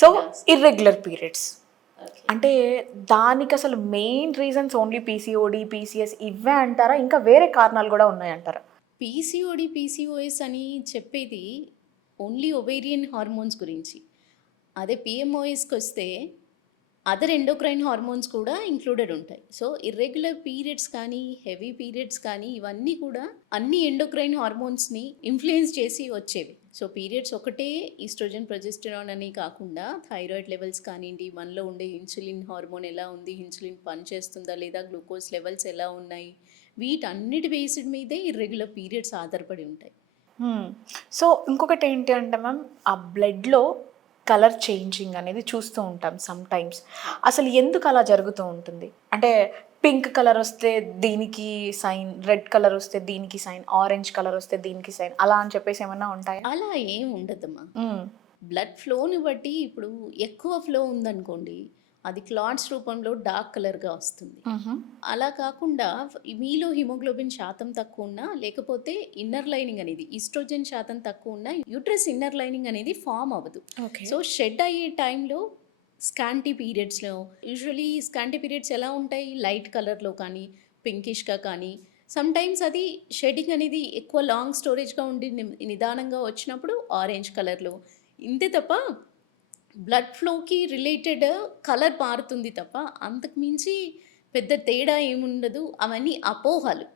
So ఇలా irregular periods okay. అంటే దానికి అసలు main reasons only PCOD, PCS ఇవే అంటారా? ఇంకా వేరే కారణాలు కూడా ఉన్నాయంటారా? పీసీఓడి, పీసీఓఎస్ అని చెప్పేది ఓన్లీ ఒవేరియన్ హార్మోన్స్ గురించి. అదే పీఎంఓఎస్కి వస్తే అదర్ ఎండోక్రైన్ హార్మోన్స్ కూడా ఇంక్లూడెడ్ ఉంటాయి. సో ఇర్రెగ్యులర్ పీరియడ్స్ కానీ, హెవీ పీరియడ్స్ కానీ ఇవన్నీ కూడా అన్ని ఎండోక్రైన్ హార్మోన్స్ని ఇన్ఫ్లుయెన్స్ చేసి వచ్చేవి. సో పీరియడ్స్ ఒకటే ఈస్ట్రోజన్, ప్రొజెస్టెరాన్ అని కాకుండా థైరాయిడ్ లెవెల్స్ కానివ్వండి, మనలో ఉండే ఇన్సులిన్ హార్మోన్ ఎలా ఉంది, ఇన్సులిన్ పనిచేస్తుందా లేదా, గ్లూకోజ్ లెవెల్స్ ఎలా ఉన్నాయి, వీటన్నిటి బేస్డ్ మీదే ఇర్రెగ్యులర్ పీరియడ్స్ ఆధారపడి ఉంటాయి. సో ఇంకొకటి ఏంటి అంటే మ్యామ్, ఆ బ్లడ్లో కలర్ చేంజింగ్ అనేది చూస్తూ ఉంటాం సమ్ టైమ్స్. అసలు ఎందుకు అలా జరుగుతూ ఉంటుంది? అంటే పింక్ కలర్ వస్తే దీనికి సైన్, రెడ్ కలర్ వస్తే దీనికి సైన్, ఆరెంజ్ కలర్ వస్తే దీనికి సైన్, అలా అని చెప్పేసి ఏమన్నా ఉంటాయా? అలా ఏం ఉండదమ్మా. మ్మ్. బ్లడ్ ఫ్లోని బట్టి ఇప్పుడు ఎక్కువ ఫ్లో ఉందనుకోండి, అది క్లాట్స్ రూపంలో డార్క్ కలర్గా వస్తుంది. మ్హూ. అలా కాకుండా మీలో హిమోగ్లోబిన్ శాతం తక్కువ ఉన్నా, లేకపోతే ఇన్నర్ లైనింగ్ అనేది ఈస్ట్రోజన్ శాతం తక్కువ ఉన్నా యూట్రస్ ఇన్నర్ లైనింగ్ అనేది ఫామ్ అవ్వదు. ఓకే. సో షెడ్ అయ్యే టైంలో స్కాంటీ పీరియడ్స్లో యూజువలీ స్కాంటీ పీరియడ్స్ ఎలా ఉంటాయి, లైట్ కలర్లో కానీ పింకిష్గా కానీ, సమ్ టైమ్స్ అది షెడ్డింగ్ అనేది ఎక్కువ లాంగ్ స్టోరేజ్గా ఉండి నిదానంగా వచ్చినప్పుడు ఆరెంజ్ కలర్లో, ఇంతే తప్ప బ్లడ్ ఫ్లోకి రిలేటెడ్ కలర్ మారుతుంది తప్ప అంతకు మించి పెద్ద తేడా ఏముండదు. అవన్నీ అపోహలు.